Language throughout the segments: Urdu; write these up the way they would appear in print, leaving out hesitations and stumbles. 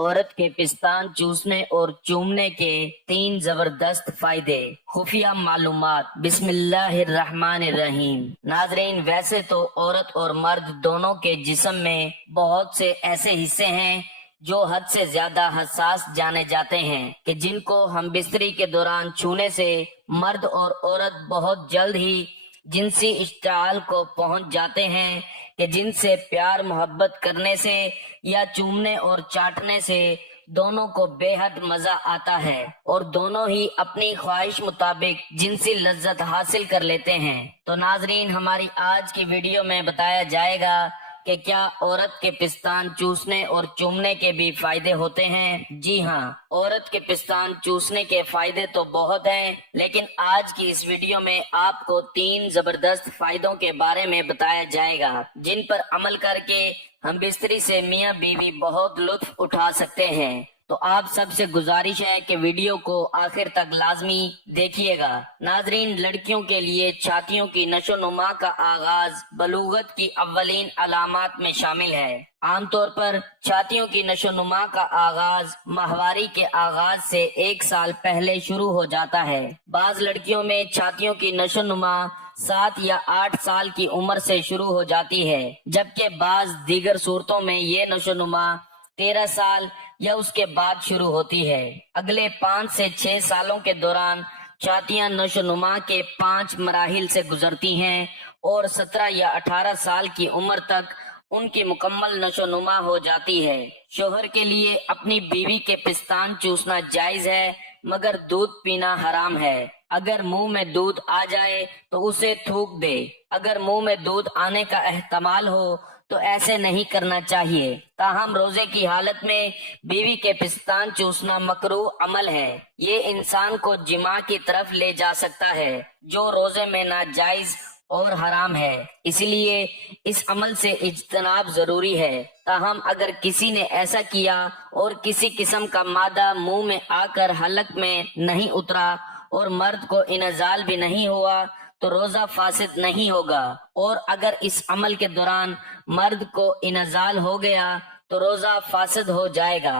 عورت کے پستان چوسنے اور چومنے کے 3 زبردست فائدے۔ خفیہ معلومات۔ بسم اللہ الرحمن الرحیم۔ ناظرین، ویسے تو عورت اور مرد دونوں کے جسم میں بہت سے ایسے حصے ہیں جو حد سے زیادہ حساس جانے جاتے ہیں کہ جن کو ہم بستری کے دوران چھونے سے مرد اور عورت بہت جلد ہی جنسی اشتعال کو پہنچ جاتے ہیں کہ جن سے پیار محبت کرنے سے یا چومنے اور چاٹنے سے دونوں کو بے حد مزہ آتا ہے اور دونوں ہی اپنی خواہش مطابق جنسی لذت حاصل کر لیتے ہیں۔ تو ناظرین، ہماری آج کی ویڈیو میں بتایا جائے گا کہ کیا عورت کے پستان چوسنے اور چومنے کے بھی فائدے ہوتے ہیں؟ جی ہاں، عورت کے پستان چوسنے کے فائدے تو بہت ہیں، لیکن آج کی اس ویڈیو میں آپ کو 3 زبردست فائدوں کے بارے میں بتایا جائے گا جن پر عمل کر کے ہم بستری سے میاں بیوی بہت لطف اٹھا سکتے ہیں۔ تو آپ سب سے گزارش ہے کہ ویڈیو کو آخر تک لازمی دیکھیے گا۔ ناظرین، لڑکیوں کے لیے چھاتیوں کی نشو و نما کا آغاز بلوغت کی اولین علامات میں شامل ہے۔ عام طور پر چھاتیوں کی نشو و نما کا آغاز ماہواری کے آغاز سے 1 سال پہلے شروع ہو جاتا ہے۔ بعض لڑکیوں میں چھاتیوں کی نشو و نما 7 یا 8 سال کی عمر سے شروع ہو جاتی ہے، جبکہ بعض دیگر صورتوں میں یہ نشو و نما 13 سال یا اس کے بعد شروع ہوتی ہے۔ اگلے 5 سے 6 سالوں کے دوران چھاتیاں نشو و نما کے 5 مراحل سے گزرتی ہیں اور 17 یا 18 سال کی عمر تک ان کی مکمل نشو و نما ہو جاتی ہے۔ شوہر کے لیے اپنی بیوی کے پستان چوسنا جائز ہے، مگر دودھ پینا حرام ہے۔ اگر منہ میں دودھ آ جائے تو اسے تھوک دے۔ اگر منہ میں دودھ آنے کا احتمال ہو تو ایسے نہیں کرنا چاہیے۔ تاہم روزے کی حالت میں بیوی کے پستان چوسنا مکروہ عمل ہے۔ یہ انسان کو جماع کی طرف لے جا سکتا ہے جو روزے میں ناجائز اور حرام ہے، اس لیے اس عمل سے اجتناب ضروری ہے۔ تاہم اگر کسی نے ایسا کیا اور کسی قسم کا مادہ منہ میں آ کر حلق میں نہیں اترا اور مرد کو انزال بھی نہیں ہوا تو روزہ فاسد نہیں ہوگا، اور اگر اس عمل کے دوران مرد کو انزال ہو گیا تو روزہ فاسد ہو جائے گا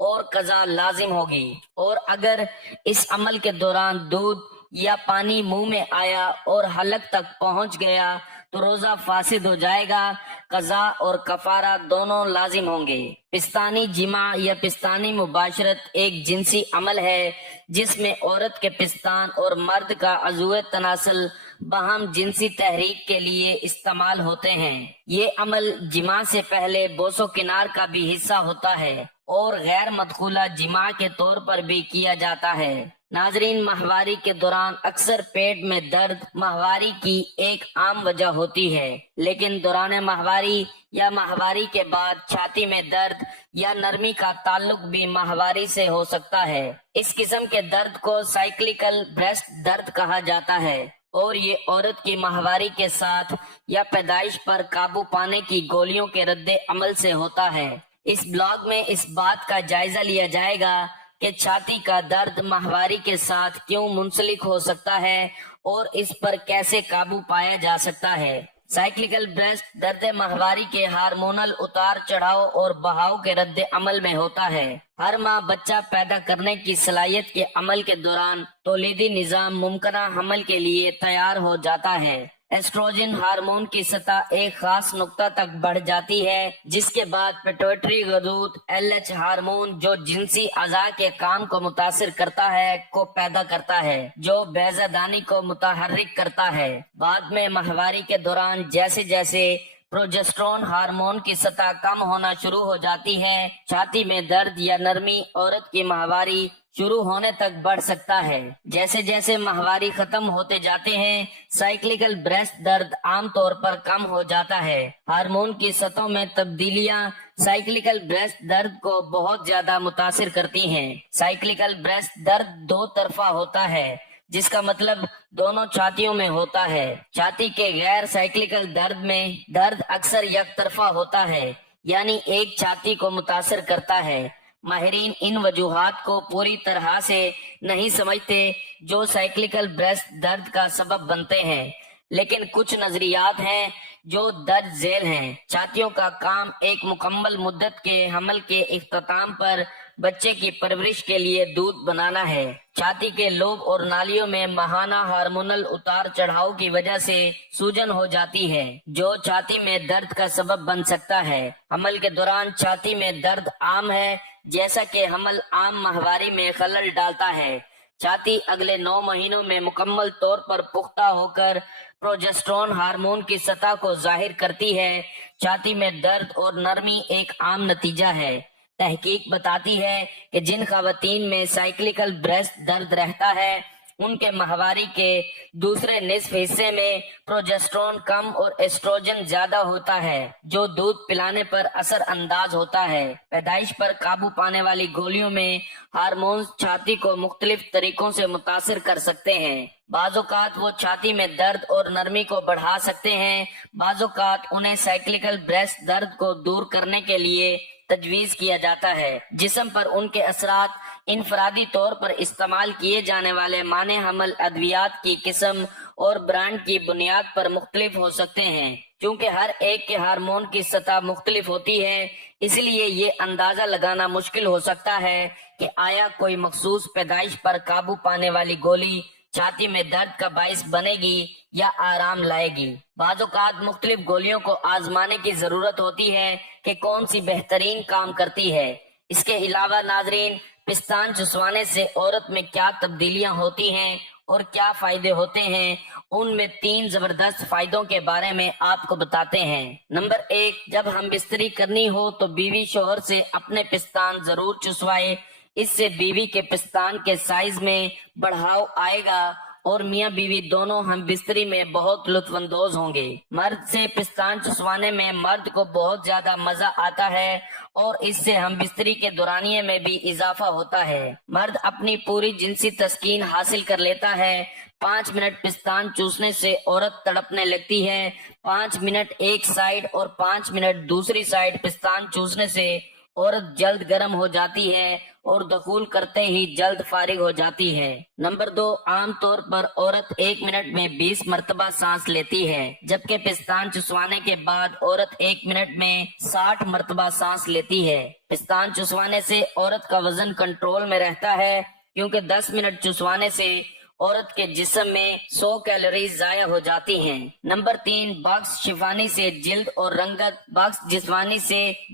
اور قضا لازم ہوگی، اور اگر اس عمل کے دوران دودھ یا پانی منہ میں آیا اور حلق تک پہنچ گیا تو روزہ فاسد ہو جائے گا، قضا اور کفارہ دونوں لازم ہوں گے۔ پستانی جماع یا پستانی مباشرت ایک جنسی عمل ہے جس میں عورت کے پستان اور مرد کا عضو تناسل باہم جنسی تحریک کے لیے استعمال ہوتے ہیں۔ یہ عمل جماع سے پہلے بوس و کنار کا بھی حصہ ہوتا ہے اور غیر مدخولہ جماع کے طور پر بھی کیا جاتا ہے۔ ناظرین، ماہواری کے دوران اکثر پیٹ میں درد ماہواری کی ایک عام وجہ ہوتی ہے، لیکن دوران ماہواری یا ماہواری کے بعد چھاتی میں درد یا نرمی کا تعلق بھی ماہواری سے ہو سکتا ہے۔ اس قسم کے درد کو سائیکلیکل بریسٹ درد کہا جاتا ہے اور یہ عورت کی ماہواری کے ساتھ یا پیدائش پر قابو پانے کی گولیوں کے رد عمل سے ہوتا ہے۔ اس بلاگ میں اس بات کا جائزہ لیا جائے گا کہ چھاتی کا درد ماہواری کے ساتھ کیوں منسلک ہو سکتا ہے اور اس پر کیسے قابو پایا جا سکتا ہے۔ سائیکلیکل بریسٹ درد ماہواری کے ہارمونل اتار چڑھاؤ اور بہاؤ کے رد عمل میں ہوتا ہے۔ ہر ماہ بچہ پیدا کرنے کی صلاحیت کے عمل کے دوران تولیدی نظام ممکنہ حمل کے لیے تیار ہو جاتا ہے۔ ایسٹروجن ہارمون کی سطح ایک خاص نقطہ تک بڑھ جاتی ہے، جس کے بعد پیٹوٹری غدود LH ہارمون جو جنسی اعضاء کے کام کو متاثر کرتا ہے کو پیدا کرتا ہے، جو بیضہ دانی کو متحرک کرتا ہے۔ بعد میں ماہواری کے دوران جیسے جیسے پروجسٹرون ہارمون کی سطح کم ہونا شروع ہو جاتی ہے، چھاتی میں درد یا نرمی عورت کی ماہواری شروع ہونے تک بڑھ سکتا ہے۔ جیسے جیسے ماہواری ختم ہوتے جاتے ہیں، سائیکلیکل بریسٹ درد عام طور پر کم ہو جاتا ہے۔ ہارمون کی سطحوں میں تبدیلیاں سائیکلیکل بریسٹ درد کو بہت زیادہ متاثر کرتی ہیں۔ سائیکلیکل بریسٹ درد 2 طرفہ ہوتا ہے، جس کا مطلب دونوں چھاتیوں میں ہوتا ہے۔ چھاتی کے غیر سائیکلیکل درد میں درد اکثر یک طرفہ ہوتا ہے، یعنی ایک چھاتی کو متاثر کرتا ہے۔ ماہرین ان وجوہات کو پوری طرح سے نہیں سمجھتے جو سائیکلیکل بریسٹ درد کا سبب بنتے ہیں، لیکن کچھ نظریات ہیں جو درج ذیل ہیں۔ چھاتیوں کا کام ایک مکمل مدت کے حمل کے اختتام پر بچے کی پرورش کے لیے دودھ بنانا ہے۔ چھاتی کے لوب اور نالیوں میں ماہانہ ہارمونل اتار چڑھاؤ کی وجہ سے سوجن ہو جاتی ہے جو چھاتی میں درد کا سبب بن سکتا ہے۔ حمل کے دوران چھاتی میں درد عام ہے، جیسا کہ حمل عام ماہواری میں خلل ڈالتا ہے۔ چھاتی اگلے 9 مہینوں میں مکمل طور پر پختہ ہو کر پروجسٹرون ہارمون کی سطح کو ظاہر کرتی ہے۔ چھاتی میں درد اور نرمی ایک عام نتیجہ ہے۔ تحقیق بتاتی ہے کہ جن خواتین میں سائیکلیکل بریسٹ درد رہتا ہے ان کے ماہواری کے دوسرے نصف حصے میں پروجسٹرون کم اور ایسٹروجن زیادہ ہوتا ہے جو دودھ پلانے پر اثر انداز ہوتا ہے۔ پیدائش پر قابو پانے والی گولیوں میں ہارمونز چھاتی کو مختلف طریقوں سے متاثر کر سکتے ہیں۔ بعض اوقات وہ چھاتی میں درد اور نرمی کو بڑھا سکتے ہیں، بعض اوقات انہیں سائیکلیکل بریسٹ درد کو دور کرنے کے لیے تجویز کیا جاتا ہے۔ جسم پر ان کے اثرات انفرادی طور پر استعمال کیے جانے والے مانع حمل ادویات کی قسم اور برانڈ کی بنیاد پر مختلف ہو سکتے ہیں۔ چونکہ ہر ایک کے ہارمون کی سطح مختلف ہوتی ہے، اس لیے یہ اندازہ لگانا مشکل ہو سکتا ہے کہ آیا کوئی مخصوص پیدائش پر قابو پانے والی گولی چھاتی میں درد کا باعث بنے گی یا آرام لائے گی۔ بعض اوقات مختلف گولیوں کو آزمانے کی ضرورت ہوتی ہے کہ کون سی بہترین کام کرتی ہے۔ اس کے علاوہ ناظرین، پستان چسوانے سے عورت میں کیا تبدیلیاں ہوتی ہیں اور کیا فائدے ہوتے ہیں، ان میں 3 زبردست فائدوں کے بارے میں آپ کو بتاتے ہیں۔ نمبر 1، جب ہم بستری کرنی ہو تو بیوی شوہر سے اپنے پستان ضرور چسوائے، اس سے بیوی کے پستان کے سائز میں بڑھاؤ آئے گا اور میاں بیوی دونوں ہم بستری میں بہت لطف اندوز ہوں گے۔ مرد سے پستان چسوانے میں مرد کو بہت زیادہ مزہ آتا ہے اور اس سے ہم بستری کے دورانیے میں بھی اضافہ ہوتا ہے۔ مرد اپنی پوری جنسی تسکین حاصل کر لیتا ہے۔ 5 منٹ پستان چوسنے سے عورت تڑپنے لگتی ہے۔ 5 منٹ ایک سائیڈ اور 5 منٹ دوسری سائیڈ پستان چوسنے سے عورت جلد گرم ہو جاتی ہے اور دخول کرتے ہی جلد فارغ ہو جاتی ہے۔ نمبر 2، عام طور پر عورت 1 منٹ میں 20 مرتبہ سانس لیتی ہے، جبکہ پستان چسوانے کے بعد عورت 1 منٹ میں 60 مرتبہ سانس لیتی ہے۔ پستان چسوانے سے عورت کا وزن کنٹرول میں رہتا ہے، کیونکہ 10 منٹ چسوانے سے عورت کے جسم میں 100 کیلوریز ضائع ہو جاتی ہیں۔ نمبر 3، باکس شفانی سے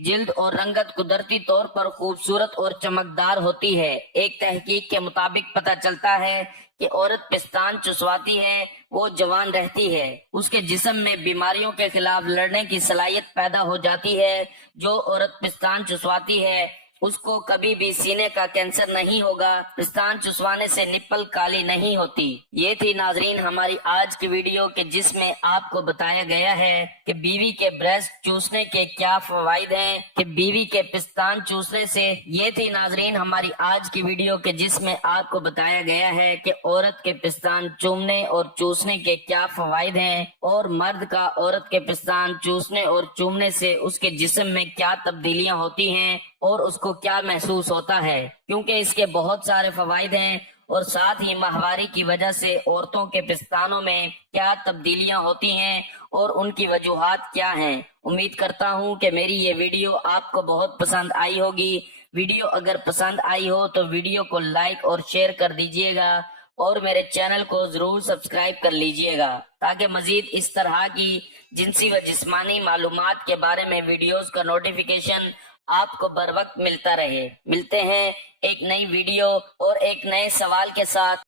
جلد اور رنگت قدرتی طور پر خوبصورت اور چمکدار ہوتی ہے۔ ایک تحقیق کے مطابق پتہ چلتا ہے کہ عورت پستان چسواتی ہے وہ جوان رہتی ہے، اس کے جسم میں بیماریوں کے خلاف لڑنے کی صلاحیت پیدا ہو جاتی ہے۔ جو عورت پستان چسواتی ہے اس کو کبھی بھی سینے کا کینسر نہیں ہوگا۔ پستان چسوانے سے نپل کالی نہیں ہوتی۔ یہ تھی ناظرین ہماری آج کی ویڈیو کہ جس میں آپ کو بتایا گیا ہے کہ بیوی کے بریسٹ چوسنے کے کیا فوائد ہیں، کہ بیوی کے پستان چوسنے سے۔ یہ تھی ناظرین ہماری آج کی ویڈیو کہ جس میں آپ کو بتایا گیا ہے کہ عورت کے پستان چومنے اور چوسنے کے کیا فوائد ہیں، اور مرد کا عورت کے پستان چوسنے اور چومنے سے اس کے جسم میں کیا تبدیلیاں ہوتی ہیں اور اس کو کیا محسوس ہوتا ہے، کیونکہ اس کے بہت سارے فوائد ہیں، اور ساتھ ہی ماہواری کی وجہ سے عورتوں کے پستانوں میں کیا تبدیلیاں ہوتی ہیں اور ان کی وجوہات کیا ہیں۔ امید کرتا ہوں کہ میری یہ ویڈیو آپ کو بہت پسند آئی ہوگی۔ ویڈیو اگر پسند آئی ہو تو ویڈیو کو لائک اور شیئر کر دیجئے گا، اور میرے چینل کو ضرور سبسکرائب کر لیجئے گا تاکہ مزید اس طرح کی جنسی و جسمانی معلومات کے بارے میں ویڈیوز کا نوٹیفیکیشن آپ کو بر وقت ملتا رہے۔ ملتے ہیں ایک نئی ویڈیو اور ایک نئے سوال کے ساتھ۔